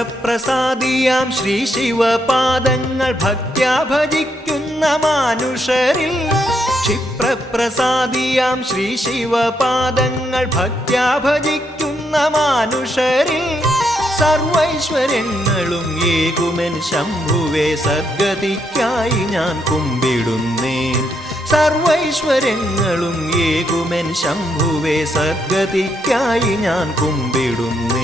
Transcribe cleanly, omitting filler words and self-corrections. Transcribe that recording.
ക്ഷിപ്രപ്രസാദിയാം ശ്രീ ശിവപാദങ്ങൾ ഭക്ത്യാ ഭജിക്കുന്ന മാനുഷരിൽ ക്ഷിപ്രപ്രസാദിയാം ശ്രീ ശിവപാദങ്ങൾ ഭക്ത്യാ ഭജിക്കുന്ന മാനുഷരിൽ സർവൈശ്വര്യങ്ങളും ഏകുമെൻ ശംഭുവേ സദ്ഗതിക്കായി ഞാൻ കുമ്പിടുന്നേൻ സർവൈശ്വര്യങ്ങളും ഏകുമെൻ ശംഭുവേ സദ്ഗതിക്കായി ഞാൻ കുമ്പിടുന്നേൻ